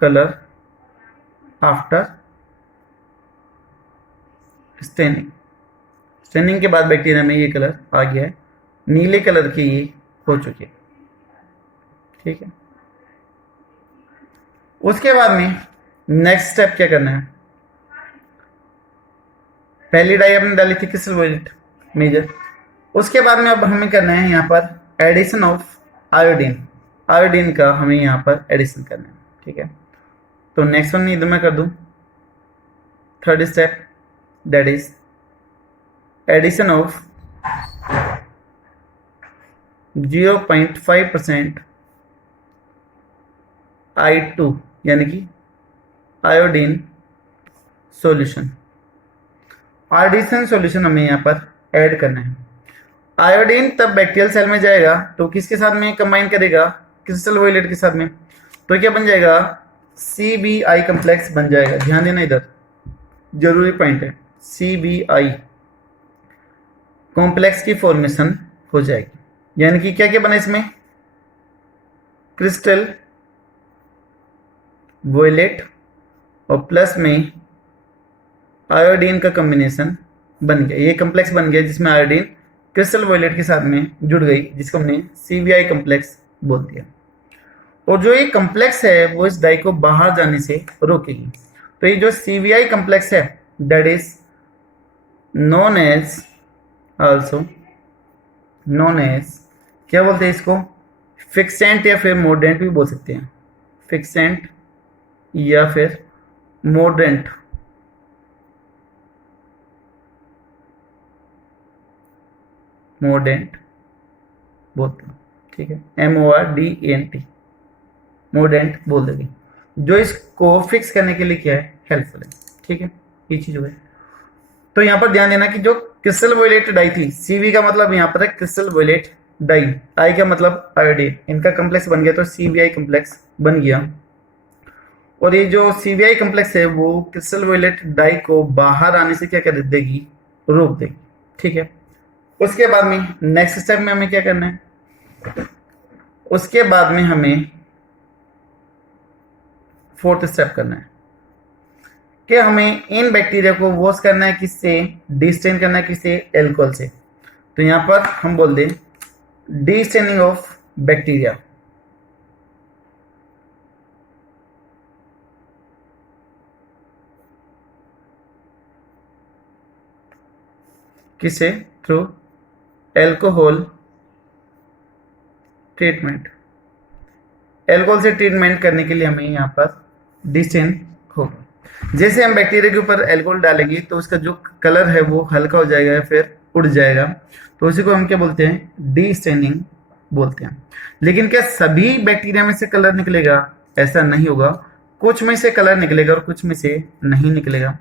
Colour after staining. Staining के बाद bacteria में ये कलर आ गया है, नीले कलर की ये हो चुकी है। ठीक है, उसके बाद में नेक्स्ट स्टेप क्या करना है? पहली डाई आपने डाली थी क्रिस्टल वॉयलेट मेजर, उसके बाद में अब हमें करना है यहाँ पर एडिशन ऑफ आयोडीन। आयोडीन का हमें यहाँ पर एडिशन करना है। ठीक है, तो नेक्स्ट वन इधर मैं कर दूं, third step, that is addition of 0.5% I2 यानी कि आयोडीन सॉल्यूशन। आयोडीन सॉल्यूशन हमें यहाँ पर ऐड करना है। आयोडीन तब बैक्टीरियल सेल में जाएगा तो किसके साथ में कंबाइन करेगा? क्रिस्टल वॉयलेट के साथ में। तो क्या बन जाएगा? CBI कम्प्लेक्स बन जाएगा। ध्यान देना, इधर जरूरी पॉइंट है, CBI कॉम्प्लेक्स की फॉर्मेशन हो जाएगी। यानी कि क्या क्या बना इसमें? क्रिस्टल वॉयलेट और प्लस में आयोडीन का कॉम्बिनेशन बन गया। ये कम्प्लेक्स बन गया जिसमें आयोडीन क्रिस्टल वॉयलेट के साथ में जुड़ गई, जिसको हमने CBI कम्प्लेक्स बोल दिया। और जो ये कम्प्लेक्स है वो इस डाई को बाहर जाने से रोकेगी। तो ये जो CBI कम्प्लेक्स है that is known as, also known as, क्या बोलते हैं इसको? फिक्सेंट या फिर मोडेंट भी बोल सकते हैं। फिक्सेंट या फिर मोडेंट। मोडेंट बोलते हैं। ठीक है, MORDENT, मोडेंट बोल देंगे, जो इसको फिक्स करने के लिए क्या है? हेल्पफुल है। ठीक है, ये चीज हो गई। तो यहां पर ध्यान देना कि जो क्रिस्टल वॉयलेट डाई थी, CV का मतलब यहां पर है क्रिस्टल वॉयलेट डाई, I का मतलब आयोडीन, इनका कम्प्लेक्स बन गया तो CBI कम्प्लेक्स बन गया। और ये जो CBI कम्प्लेक्स है वो क्रिस्टल वॉयलेट डाई को बाहर आने से क्या कर देगी? रोक देगी। ठीक है, उसके बाद में नेक्स्ट स्टेप में हमें क्या करना है? उसके बाद में हमें फोर्थ स्टेप करना है कि हमें इन बैक्टीरिया को वॉश करना है किससे? डिस्टेन करना है किससे? एल्कोहल से। तो यहां पर हम बोल दें डिस्टेनिंग ऑफ बैक्टीरिया। किसे? Through alcohol treatment. एल्कोहल से ट्रीटमेंट करने के लिए हमें यहाँ पर डिस्टेन होगा। जैसे हम बैक्टीरिया के ऊपर एल्कोहल डालेंगे तो उसका जो कलर है वो हल्का हो जाएगा या फिर उड़ जाएगा, तो उसी को हम क्या बोलते हैं? डिस्टेनिंग बोलते हैं। लेकिन क्या सभी बैक्टीरिया में से कलर निकलेगा? ऐसा नहीं होगा, कुछ में से कलर निकलेगा और कुछ में से नहीं निकलेगा।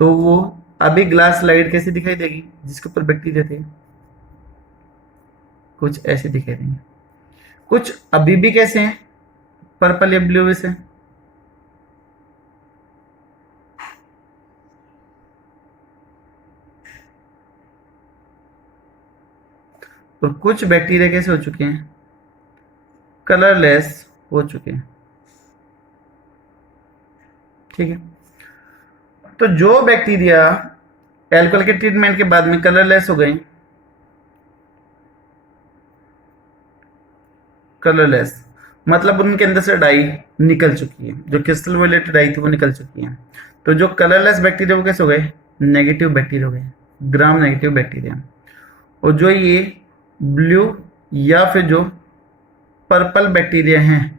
तो वो अभी ग्लास स्लाइड कैसे दिखाई देगी जिसके ऊपर बैक्टीरिया थे? कुछ ऐसे दिखाई देंगे। कुछ अभी भी कैसे हैं? पर्पल या ब्लू से। और कुछ बैक्टीरिया कैसे हो चुके हैं? कलरलेस हो चुके हैं। ठीक है, तो जो बैक्टीरिया एल्कोहल के ट्रीटमेंट के बाद में कलरलेस हो गए, कलरलेस मतलब उनके अंदर से डाई निकल चुकी है, जो क्रिस्टल वॉयलेट डाई थी वो निकल चुकी है। तो जो कलरलेस बैक्टीरिया वो कैसे हो गए? नेगेटिव बैक्टीरिया हो गए, ग्राम नेगेटिव बैक्टीरिया। और जो ये ब्लू या फिर जो पर्पल बैक्टीरिया हैं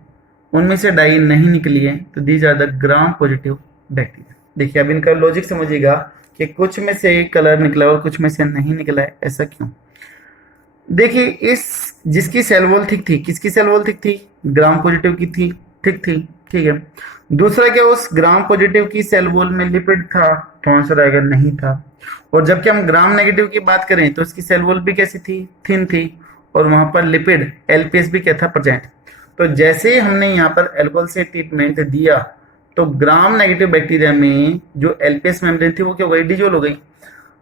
उनमें से डाई नहीं निकली है, तो these are the gram positive bacteria. देखिए अब इनका लॉजिक समझिएगा कि कुछ में से कलर निकला और कुछ में से नहीं निकला है, ऐसा क्यों? देखिए इस जिसकी सेल वॉल थिक थी, किसकी सेल वॉल थिक थी? ग्राम पॉजिटिव की थी, थिक थी। ठीक है, दूसरा क्या उस ग्राम पॉजिटिव की सेल वॉल में लिपिड था? तो आंसर आएगा नहीं था। और जबकि हम ग्राम नेगेटिव की बात करें तो उसकी सेल वॉल भी कैसी थी? थिन थी, और वहां पर लिपिड LPS भी क्या था? प्रेजेंट। तो जैसे ही हमने यहाँ पर एल्कोहल से ट्रीटमेंट दिया तो ग्राम नेगेटिव बैक्टीरिया में जो LPS मेम्ब्रेन थी वो क्या हो गई? डिजोल्व हो गई।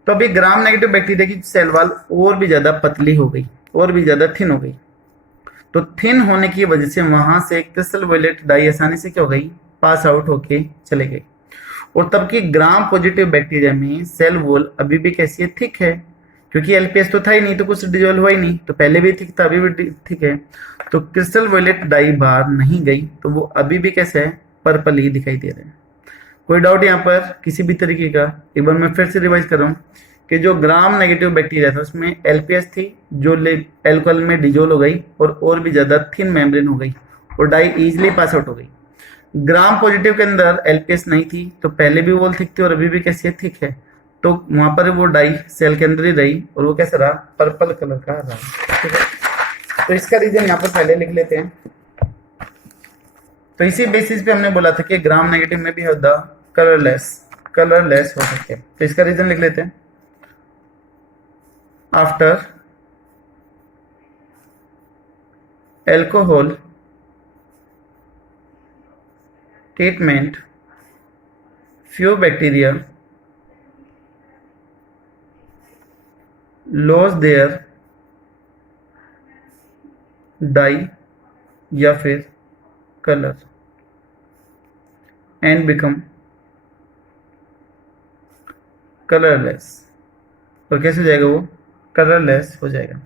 तो अभी ग्राम नेगेटिव बैक्टीरिया की सेल वॉल और भी ज्यादा पतली हो गई, और भी ज्यादा थिन हो गई। तो थिन होने की वजह से वहां से क्रिस्टल वॉयलेट डाई आसानी से क्या हो गई? पास आउट होके चले गए। और तब की ग्राम पॉजिटिव बैक्टीरिया में सेल वॉल अभी भी कैसी है, थिक है, क्योंकि एलपीएस तो था ही नहीं, तो कुछ डिजोल्व हुआ ही नहीं, तो पहले भी थिक था, अभी भी थिक है। तो क्रिस्टल वॉयलेट डाई बाहर नहीं गई, तो वो अभी भी कैसे है, पर्पल ही दिखाई दे रहे हैं। कोई डाउट यहाँ पर किसी भी तरीके का? एक बार मैं फिर से रिवाइज कर रहा हूँ कि जो ग्राम नेगेटिव बैक्टीरिया था उसमें एलपीएस थी जो एल्कोहल में डिजोल्व हो गई और भी ज्यादा थिन मेम्ब्रेन हो गई और डाई इजिली पास आउट हो गई। ग्राम पॉजिटिव के अंदर एलपीएस नहीं थी, तो पहले भी वॉल थिक थी और अभी भी कैसी है, थिक है, तो वहां पर वो डाई सेल के अंदर ही रही और वो कैसा रहा, पर्पल कलर का रहा। ठीक है, तो इसका रीजन यहाँ पर पहले लिख लेते हैं। तो इसी बेसिस पे हमने बोला था कि ग्राम नेगेटिव में भी होता कलरलेस हो सकते हैं। तो इसका रीजन लिख लेते हैं। After alcohol treatment few bacteria lose their dye या फिर कलर एंड बिकम कलरलेस। और कैसे हो जाएगा वो, कलरलेस हो जाएगा।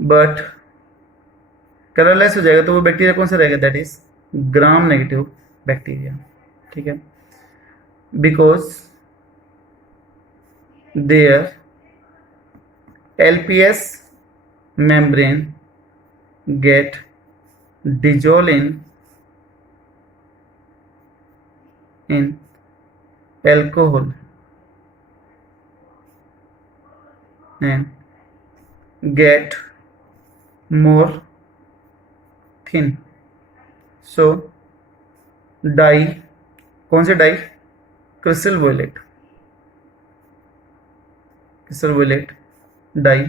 बट कलरलेस हो जाएगा तो वो बैक्टीरिया कौन सा रहेगा, that is gram negative bacteria. ठीक है, because there LPS membrane get dissolved in alcohol and get more thin, so dye, कौन से dye, crystal violet dye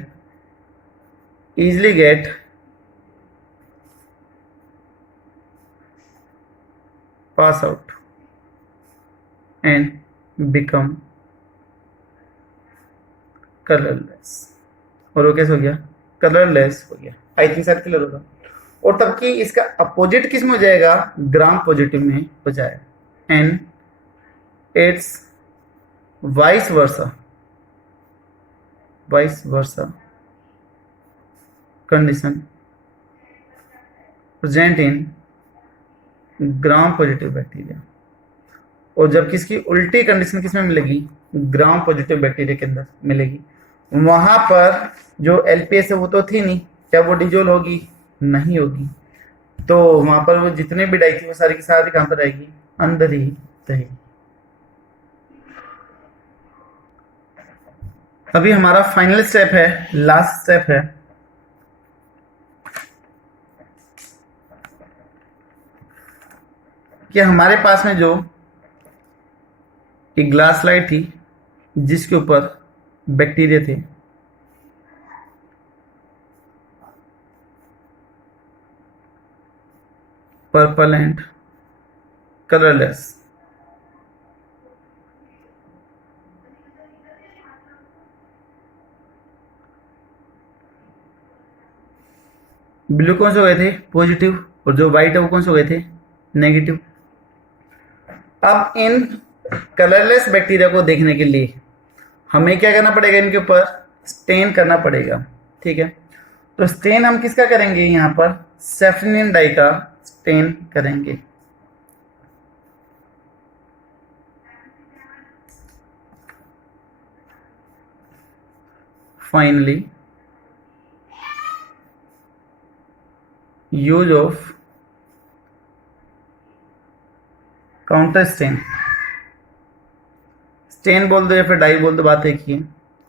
easily get pass out and become colourless. और वो कैसे हो गया, कलरलेस हो गया। आई थिंक सर क्लियर होगा। और तब की इसका अपोजिट किस में हो जाएगा, ग्राम पॉजिटिव में हो जाएगा। And it's vice versa condition present in gram positive bacteria. और जब किसकी उल्टी कंडीशन किसमें मिलेगी, ग्राम पॉजिटिव बैक्टीरिया के अंदर मिलेगी, वहां पर जो एलपीएस है वो तो थी नहीं, क्या वो डिजोल्व होगी, नहीं होगी, तो वहां पर वो जितने भी डाई थी वो सारी की सारी कहां पर रहेगी, अंदर ही रहेगी। अभी हमारा फाइनल स्टेप है, लास्ट स्टेप है, कि हमारे पास में जो एक ग्लास स्लाइड थी जिसके ऊपर बैक्टीरिया थे, पर्पल एंड कलरलेस, ब्लू कौन से हो गए थे, पॉजिटिव, और जो व्हाइट है वो कौन से हो गए थे, नेगेटिव। अब इन कलरलेस बैक्टीरिया को देखने के लिए हमें क्या करना पड़ेगा, इनके ऊपर स्टेन करना पड़ेगा। ठीक है, तो स्टेन हम किसका करेंगे, यहाँ पर सेफ्रोनिन डाई का स्टेन करेंगे। Finally use of counter stand बोल दो या फिर डाई बोल दो, बात एक ही है,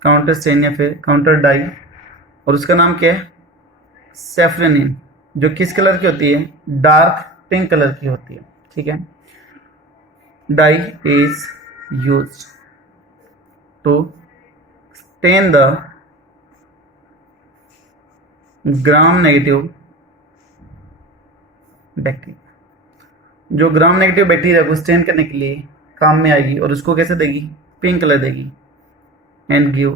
काउंटर स्टेन या फिर काउंटर डाई। और उसका नाम क्या है, सेफ्रोनिन, जो किस कलर की होती है, डार्क पिंक कलर की होती है। ठीक है, dye is use to stain the gram negative bacteria. जो ग्राम नेगेटिव बैक्टीरिया को स्टेन करने के लिए काम में आएगी और उसको कैसे देगी, पिंक कलर देगी, and give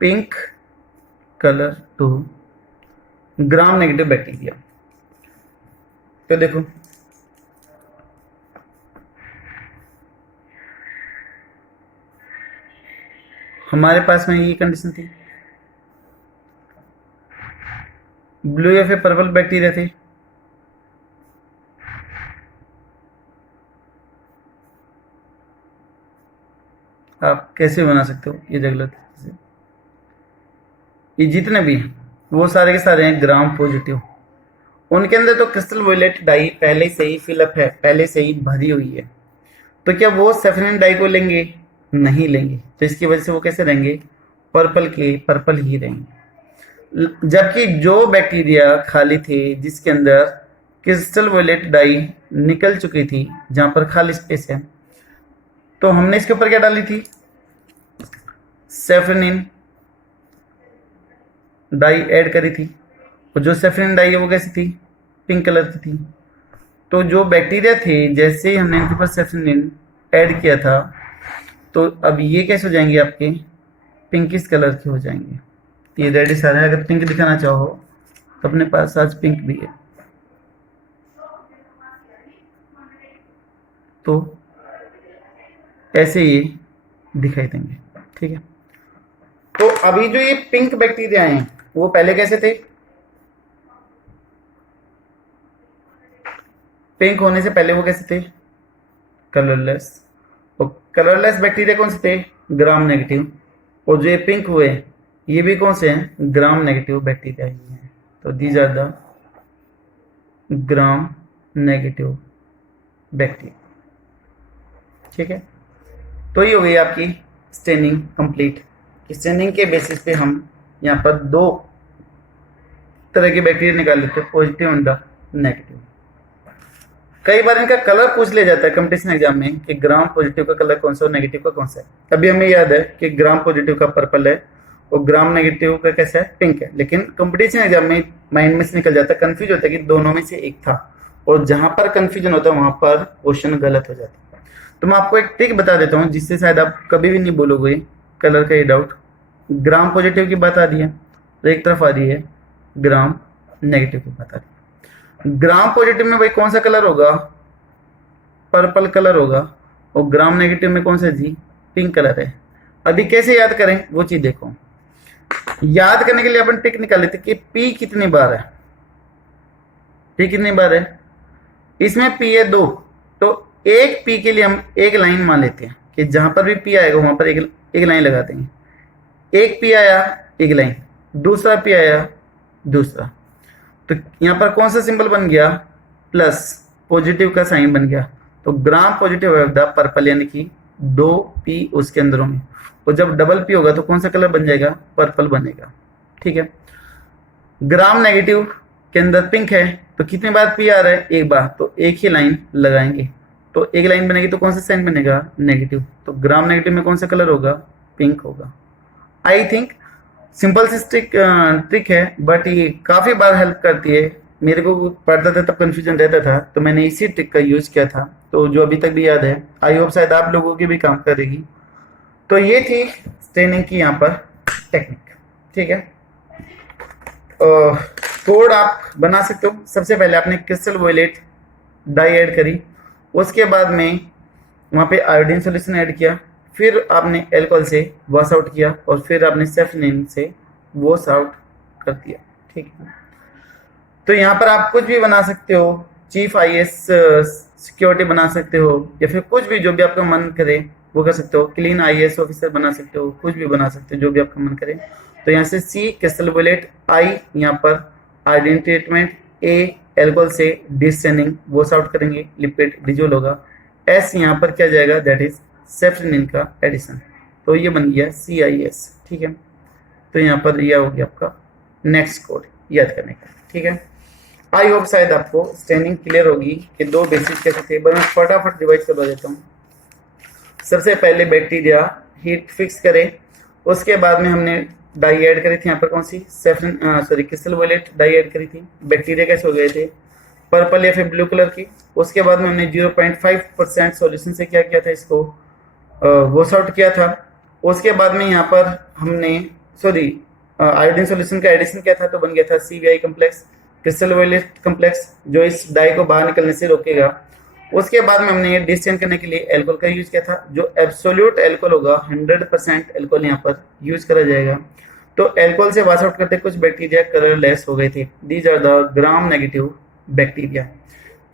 pink colour to gram negative bacteria. तो देखो हमारे पास में ये कंडीशन थी, ब्लू या फिर पर्पल बैक्टीरिया थे, आप कैसे बना सकते हो ये गलत है। ये जितने भी हैं वो सारे के सारे हैं ग्राम पॉजिटिव, उनके अंदर तो क्रिस्टल वोलेट डाई पहले से ही फिलअप है, पहले से ही भरी हुई है, तो क्या वो सेफिनिन डाई को लेंगे? नहीं लेंगे, तो इसकी वजह से वो कैसे रहेंगे? पर्पल के पर्पल ही रहेंगे। जबकि जो बैक्टीरिया खाली थे जिसके अंदर क्रिस्टल वोलेट डाई निकल चुकी थी, जहां पर खाली स्पेस है, तो हमने इसके ऊपर क्या डाली थी? सेफिनिन डाई ऐड करी थी, और जो सेफिनिन डाई है वो कैसी थी? पिंक कलर की थी। तो जो बैक्टीरिया थे जैसे ही हमने इनके ऊपर सेफिनिन ऐड किया था, तो अब ये कैसे हो जाएंगे? आपके पिंकिश कलर के हो जाएंगे। ये रेड सारे, अगर पिंक दिखाना चाहो तो अपने पास आज पिंक भी है, तो ऐसे ये दिखाई देंगे। ठीक है, तो अभी जो ये पिंक बैक्टीरिया हैं वो पहले कैसे थे? पिंक होने से पहले वो कैसे थे? कलरलेस। तो कलरलेस बैक्टीरिया कौन से थे? ग्राम नेगेटिव। और जो ये पिंक हुए ये भी कौन से हैं? ग्राम नेगेटिव बैक्टीरिया ही हैं। तो these are the gram negative bacteria. ठीक है, तो ये हो गई आपकी स्टेनिंग कंप्लीट। स्टेनिंग के बेसिस पे हम यहाँ पर दो तरह के बैक्टीरिया निकाल लेते हैं, पॉजिटिव एंड नेगेटिव। कई बार इनका कलर पूछ लिया जाता है कंपटीशन एग्जाम में कि ग्राम पॉजिटिव का कलर कौन सा और नेगेटिव का कौन सा है। अभी हमें याद है कि ग्राम पॉजिटिव का पर्पल है और ग्राम नेगेटिव का कैसा है? पिंक है। लेकिन कंपटीशन एग्जाम में माइंड में से निकल जाता है, कंफ्यूज होता है कि दोनों में से एक था, और जहां पर कंफ्यूजन होता है वहां पर क्वेश्चन गलत हो जाता है। तो मैं आपको एक ट्रिक बता देता हूँ जिससे शायद आप कभी भी नहीं बोलोगे कलर का ये डाउट। ग्राम पॉजिटिव की बात आ रही है तो एक तरफ आ रही है ग्राम नेगेटिव की बात आ रही है। ग्राम पॉजिटिव में भाई कौन सा कलर होगा? पर्पल कलर होगा, और ग्राम नेगेटिव में कौन सा जी? पिंक कलर है। अभी कैसे याद करें वो चीज देखो। याद करने के लिए अपन ट्रिक निकाल लेते कि पी कितनी बार है। पी कितनी बार है? इसमें पी है 2, तो एक पी के लिए हम एक लाइन मान लेते हैं कि जहां पर भी पी आएगा वहां पर एक लाइन लगा देंगे। एक पी आया एक लाइन, दूसरा पी आया दूसरा, तो यहां पर कौन सा सिंबल बन गया? प्लस, पॉजिटिव का साइन बन गया। तो gram positive of the purple, यानी कि 2 पी उसके अंदर होंगे, और जब डबल पी होगा तो कौन सा कलर बन जाएगा? पर्पल बनेगा। ठीक है, ग्राम नेगेटिव के अंदर पिंक है, तो कितनी बार पी आ रहा है? एक बार, तो एक ही लाइन लगाएंगे, तो एक लाइन बनेगी तो कौन सा साइन बनेगा? नेगेटिव। तो ग्राम नेगेटिव में कौन सा कलर होगा? पिंक होगा। आई थिंक सिंपल सी ट्रिक है, बट ये काफी बार हेल्प करती है। मेरे को पढ़ता था तब कंफ्यूजन रहता था, तो मैंने इसी ट्रिक का यूज किया था, तो जो अभी तक भी याद है। आई होप शायद आप लोगों की भी काम करेगी। तो ये थी स्टेनिंग की यहाँ पर टेक्निक। ठीक है, कोड आप बना सकते हो। सबसे पहले आपने क्रिस्टल वोयलेट डाई ऐड करी, उसके बाद में वहाँ पे आयोडीन सोल्यूशन ऐड किया, फिर आपने एल्कोहल से वॉश आउट किया, और फिर आपने सेफिनिन से वॉश आउट कर दिया। ठीक है, तो यहाँ पर आप कुछ भी बना सकते हो, चीफ आईएएस सिक्योरिटी बना सकते हो, या फिर कुछ भी जो भी आपका मन करे वो कर सकते हो। क्लीन आईएएस ऑफिसर बना सकते हो, कुछ भी बना सकते हो जो भी आपका मन करे। तो यहाँ से सी क्रिस्टल वोयलेट, आई यहाँ पर आयोडीन ट्रीटमेंट, ए एल्कोहल से डिस्टेनिंग वॉश आउट करेंगे, लिपिड डिजोल होगा, एस यहाँ पर क्या जाएगा? दैट इज सेफ्टिनिन का एडिशन। तो ये बन गया CIS। ठीक है, तो यहाँ पर यह हो गया आपका नेक्स्ट कोड याद करने का। ठीक है, आई होप शायद आपको स्टेनिंग क्लियर होगी कि दो बेसिक कैसे थे। मैं फटाफट रिवाइज करवा देता हूँ। सबसे पहले बैक्टीरिया हीट फिक्स करे, उसके बाद में हमने डाई ऐड करी थी यहाँ पर, कौन सी? क्रिस्टल वोयलेट डाई ऐड करी थी। बैक्टीरिया कैसे हो गए थे? पर्पल या फिर ब्लू कलर की। उसके बाद में हमने 0.5% सॉल्यूशन से क्या किया था? इसको वॉश आउट किया था। उसके बाद में यहाँ पर हमने आयोडीन सॉल्यूशन का एडिशन किया था, तो बन गया था CVI complex. Crystal violet complex जो इस डाई को बाहर निकलने से रोकेगा। उसके बाद में हमने ये डिस्टेंस करने के लिए एल्कोहल का यूज किया था। जो एब्सोल्यूट एल्कोहल होगा 100% एल्कोहल यहाँ पर यूज करा जाएगा। तो एल्कोहल से वाश आउट करते कुछ बैक्टीरिया कलरलेस हो गए थे। These are the gram negative bacteria.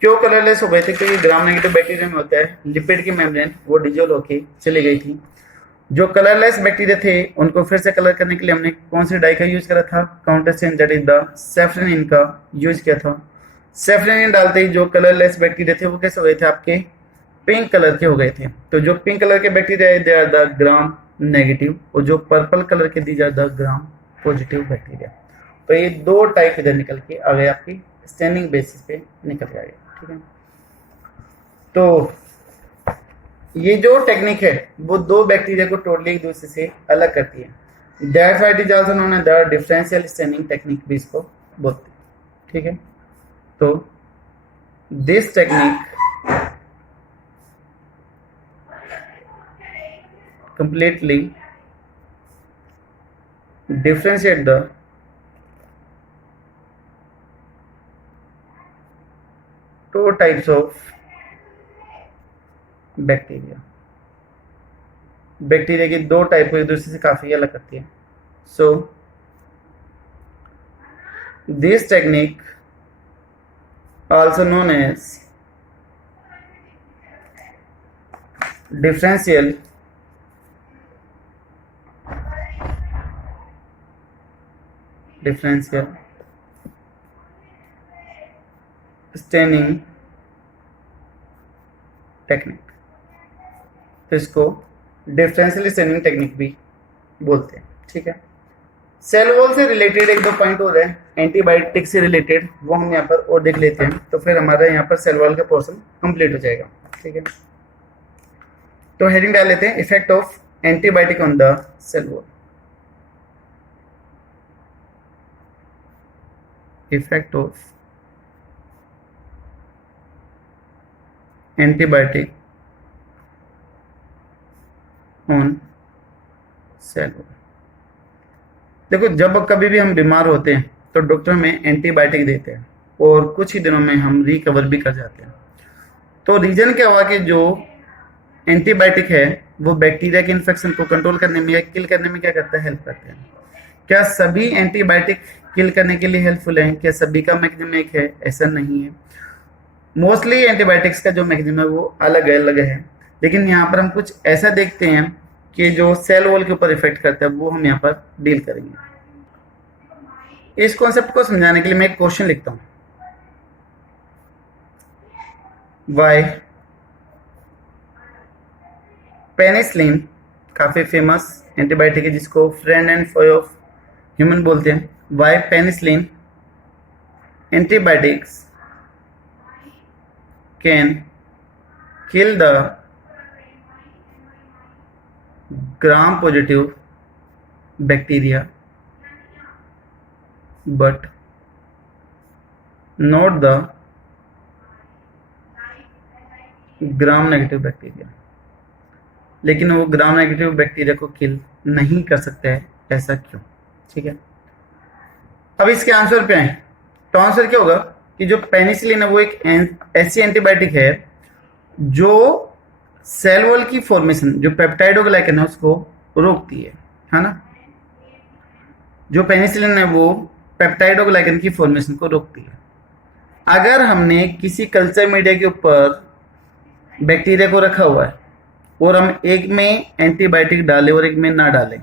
क्यों कलरलेस हो गए थे? क्योंकि ग्राम नेगेटिव बैक्टीरिया में होता है लिपिड की मेम्ब्रेन वो डिजोल्व होके चली गई थी। जो कलरलेस बैक्टीरिया थे उनको फिर से कलर करने के लिए हमने कौन सी डाई का यूज करा था? Counter stand, that is the safranin का यूज किया था। सेफ्रेनिन डालते ही जो कलरलेस बैक्टीरिया थे वो कैसे हो गए थे? आपके पिंक कलर के हो गए थे। तो जो पिंक कलर के bacteria they are the gram negative, और जो पर्पल कलर के these are the gram positive bacteria. तो ये दो टाइप इधर निकल के आ गए, आपकी स्टैंडिंग बेसिस पे निकल के आ गए। ठीक है, तो ये जो टेक्निक है वो दो बैक्टीरिया को टोटली एक दूसरे से अलग करती है। That's why it is also known as the differential staining technique भी इसको बोलते हैं। ठीक है, तो this technique completely differentiate the two types of bacteria. Bacteria की दो टाइप एक दूसरे से काफी अलग करती है। So this technique also known as differential staining technique. तो इसको डिफरेंशियल स्टेनिंग टेक्निक भी बोलते हैं। ठीक है, सेल वॉल से रिलेटेड एक दो पॉइंट हो रहे हैं, एंटीबायोटिक से रिलेटेड, वो हम यहाँ पर और देख लेते हैं। तो फिर हमारा यहाँ पर सेल वॉल का पोर्शन कंप्लीट हो जाएगा। ठीक है, तो हेडिंग डाल लेते हैं, effect of antibiotic on the cell wall. Effect of antibiotic on cell wall. देखो, जब कभी भी हम बीमार होते हैं तो डॉक्टर हमें एंटीबायोटिक देते हैं और कुछ ही दिनों में हम रिकवर भी कर जाते हैं। तो रीजन क्या हुआ कि जो एंटीबायोटिक है वो बैक्टीरिया के इन्फेक्शन को कंट्रोल करने में या किल करने में क्या करता है? हेल्प करते हैं। क्या सभी एंटीबायोटिक किल करने के लिए हेल्पफुल हैं? क्या सभी का मैकेनिज्म एक है? ऐसा नहीं है। मोस्टली एंटीबायोटिक्स का जो मैकेनिज्म है वो अलग अलग है, लेकिन यहाँ पर हम कुछ ऐसा देखते हैं कि जो सेल वॉल के ऊपर इफेक्ट करता है वो हम यहाँ पर डील करेंगे। इस कॉन्सेप्ट को समझाने के लिए मैं एक क्वेश्चन लिखता हूँ। वाई पेनिसिलिन काफी फेमस एंटीबायोटिक है जिसको friend and foe of human बोलते हैं। Why penicillin antibiotics can kill the gram positive bacteria but not the gram negative bacteria. लेकिन वो ग्राम नेगेटिव बैक्टीरिया को किल नहीं कर सकते हैं, ऐसा क्यों? ठीक है, अब इसके आंसर पे आए। तो आंसर क्या होगा कि जो पेनिसिलिन है वो एक ऐसी एंटीबायोटिक है जो सेल वॉल की फॉर्मेशन, जो पेप्टाइडोग्लाइकन है उसको रोकती है ना। जो पेनिसिलिन है वो पेप्टाइडोग्लाइकन की फॉर्मेशन को रोकती है। अगर हमने किसी कल्चर मीडिया के ऊपर बैक्टीरिया को रखा हुआ है और हम एक में एंटीबायोटिक डालें और एक में ना डालें,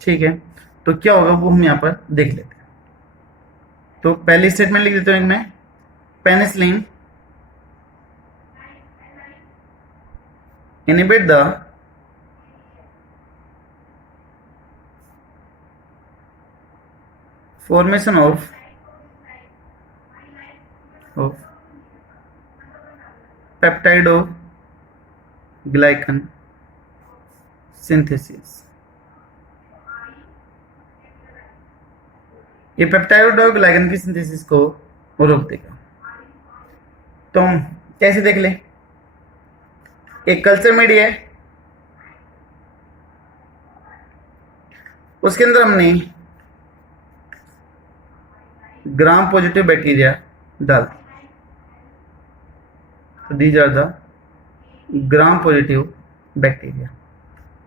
ठीक है, तो क्या होगा वो हम यहाँ पर देख लेते हैं। तो पहली स्टेटमेंट लिख देते हैं मैं, penicillin inhibit the formation of peptidoglycan synthesis। ये पेप्टाइडोग्लाइकन की सिंथेसिस को रोक देगा। तो हम कैसे देख लें? एक कल्चर मीडिया है, उसके अंदर हमने ग्राम पॉजिटिव बैक्टीरिया डाल दी। तो these are the gram positive bacteria,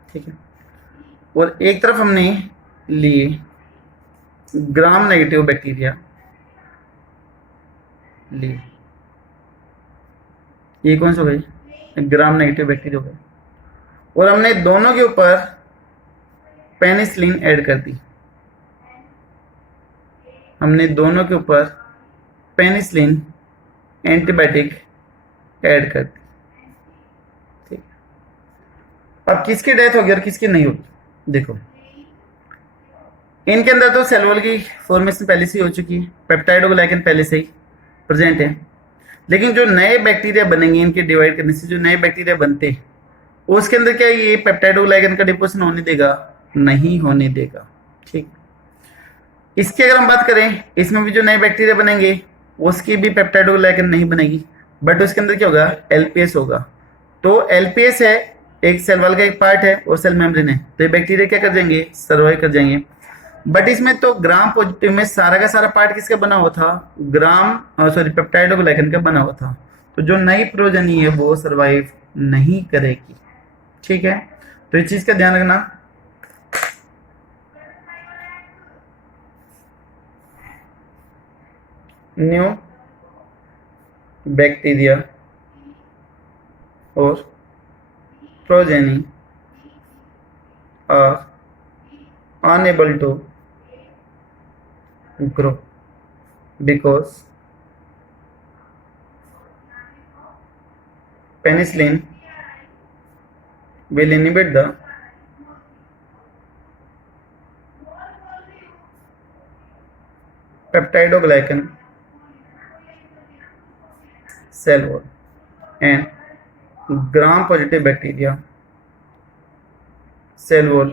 ठीक है। और एक तरफ हमने लिए ग्राम नेगेटिव बैक्टीरिया लिए। ये कौन सा हो गई? ग्राम नेगेटिव बैक्टीरिया हो गए। और हमने दोनों के ऊपर पेनिसिलिन ऐड कर दी। हमने दोनों के ऊपर पेनिसिलिन एंटीबायोटिक ऐड कर दी, ठीक। अब किसकी डेथ होगी और किसकी नहीं होगी? देखो, इनके अंदर तो सेल वॉल की फॉर्मेशन पहले से ही हो चुकी है, पेप्टाइडोग्लाइकन पहले से ही प्रेजेंट है। लेकिन जो नए बैक्टीरिया बनेंगे, इनके डिवाइड करने से जो नए बैक्टीरिया बनते हैं, उसके अंदर क्या ये पेप्टाइडोग्लाइकन का डिपोजिशन होने देगा? नहीं होने देगा, ठीक। इसकी अगर हम बात करें, इसमें भी जो नए बैक्टीरिया बनेंगे उसकी भी पेप्टाइडोग्लाइकन नहीं बनेगी, बट उसके अंदर क्या होगा? एलपीएस होगा। तो एलपीएस है, एक सेल वॉल का एक पार्ट है और सेल मेम्ब्रेन है, तो ये बैक्टीरिया क्या कर जाएंगे? सर्वाइव कर जाएंगे। बट इसमें तो ग्राम पॉजिटिव में सारा का सारा पार्ट किसका बना हुआ था? पेप्टाइडोग्लाइकन का बना हुआ था। तो जो नई प्रोजनी है वो सर्वाइव नहीं करेगी, ठीक है। तो इस चीज का ध्यान रखना। न्यू बैक्टीरिया और progeny are unable to grow because penicillin will inhibit the peptidoglycan cell wall and gram positive bacteria cell wall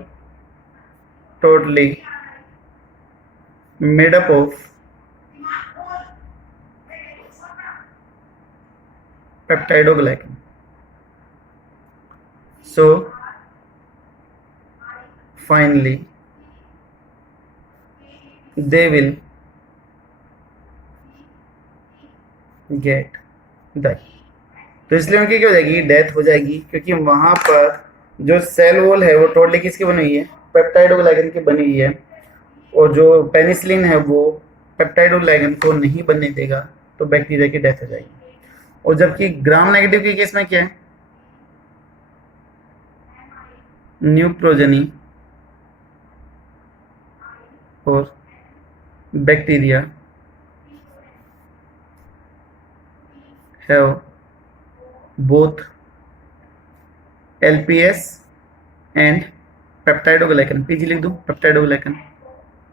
totally made up of peptidoglycan. So finally they will get die. तो इसलिए उनकी क्या हो जाएगी? Death हो जाएगी, क्योंकि वहां पर जो सेल वॉल है वो टोटली किसकी बनी हुई है? पेप्टाइडोग्लाइकन की बनी हुई है। और जो पेनिसिलिन है वो पेप्टाइडोग्लाइकन को नहीं बनने देगा, तो बैक्टीरिया की डेथ हो जाएगी। और जबकि ग्राम नेगेटिव के केस में क्या है? न्यू प्रोजेनी और bacteria have both LPS and peptidoglycan, PG लिख दूं, पेप्टाइडोग्लाइकन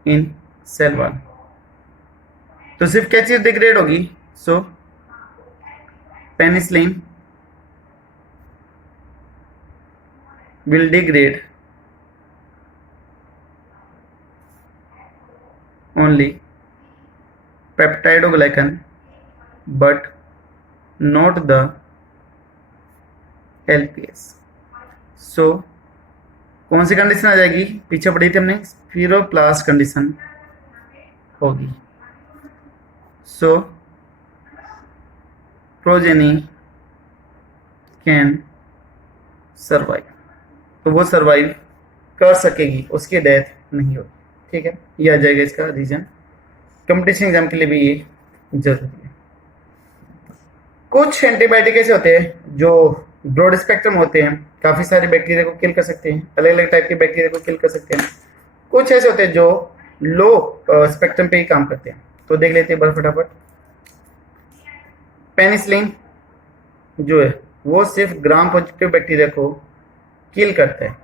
इन सेल वॉल। तो सिर्फ क्या चीज डिग्रेड होगी? सो penicillin will degrade only peptidoglycan but not the LPS. So कौन सी कंडीशन आ जाएगी? पीछे पढ़ी थी हमने, स्पीरोप्लास्ट कंडीशन होगी। सो प्रोजेनी कैन सर्वाइव, तो वो सर्वाइव कर सकेगी, उसकी डेथ नहीं होगी, ठीक है। ये आ जाएगा इसका रीजन। कंपटीशन एग्जाम के लिए भी ये जरूरी है। कुछ एंटीबायोटिक ऐसे होते हैं जो ब्रॉड स्पेक्ट्रम होते हैं, काफी सारे बैक्टीरिया को किल कर सकते हैं, अलग अलग टाइप के बैक्टीरिया को किल कर सकते हैं। कुछ ऐसे होते हैं जो लो स्पेक्ट्रम पे ही काम करते हैं। तो देख लेते हैं बस फटाफट। पेनिसिलिन जो है वो सिर्फ ग्राम पॉजिटिव बैक्टीरिया को किल करता है,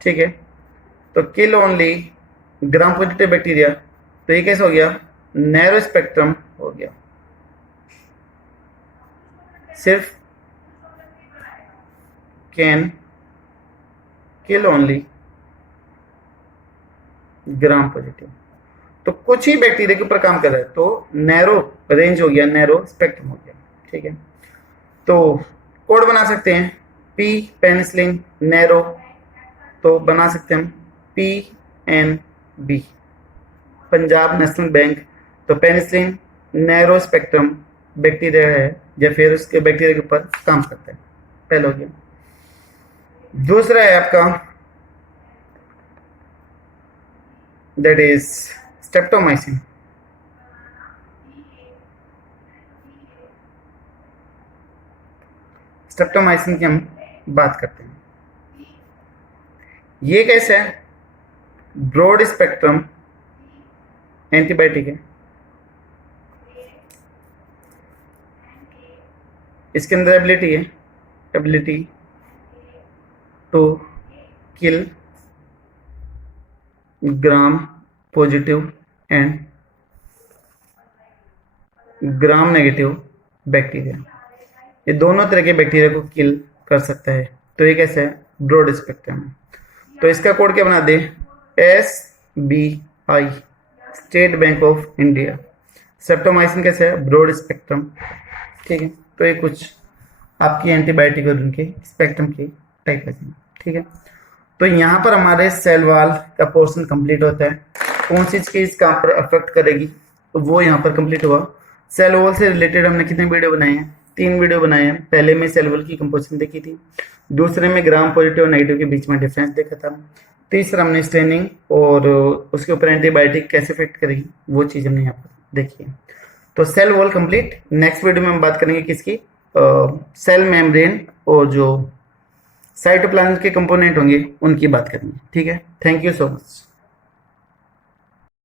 ठीक है। तो किल ओनली ग्राम पॉजिटिव बैक्टीरिया, तो ये कैसे हो गया? नैरो स्पेक्ट्रम हो गया। सिर्फ can kill only gram positive, तो कुछ ही बैक्टीरिया के ऊपर काम कर रहा है, तो नैरो रेंज हो गया, नैरो स्पेक्ट्रम हो गया, ठीक है। तो कोड बना सकते हैं पी पेनिसिलिन नैरो, तो बना सकते हैं हम PNB, पंजाब नेशनल बैंक तो पेनिसिलिन नैरो स्पेक्ट्रम बैक्टीरिया है या फिर उसके बैक्टीरिया के ऊपर काम करता है, पहला हो गया। दूसरा है आपका दैट इज स्ट्रेप्टोमाइसिन। स्ट्रेप्टोमाइसिन की हम बात करते हैं। ये कैसा है? ब्रॉड स्पेक्ट्रम एंटीबायोटिक है। इसके अंदर ability to kill gram positive and gram negative bacteria, ये दोनों तरह के बैक्टीरिया को किल कर सकता है। तो ये कैसे है? Broad spectrum. तो इसका कोड क्या बना दे? SBI, State Bank of India. Streptomycin कैसे है? Broad spectrum. ठीक है, तो ये कुछ आपकी एंटीबायोटिक और उनके स्पेक्ट्रम की टाइप है। ठीक है, तो यहाँ पर हमारे सेल वॉल का पोर्शन कंप्लीट होता है। कौन सी चीज कहाँ पर अफेक्ट करेगी तो वो यहाँ पर कंप्लीट हुआ। सेल वॉल से रिलेटेड हमने कितने वीडियो बनाए हैं? 3 वीडियो बनाए हैं। पहले में सेल वॉल की कंपोजिशन देखी थी, दूसरे में ग्राम पॉजिटिव और नेगेटिव के बीच में डिफरेंस देखा था, तीसरा हमने स्टेनिंग और उसके ऊपर एंटीबायोटिक कैसे इफेक्ट करेगी वो चीज़ हमने यहाँ पर देखी है। तो cell wall complete. Next video में हम बात करेंगे किसकी? सेल मेम्ब्रेन और जो साइटोप्लाज्म के कंपोनेंट होंगे उनकी बात करेंगे। ठीक है, थैंक यू सो मच।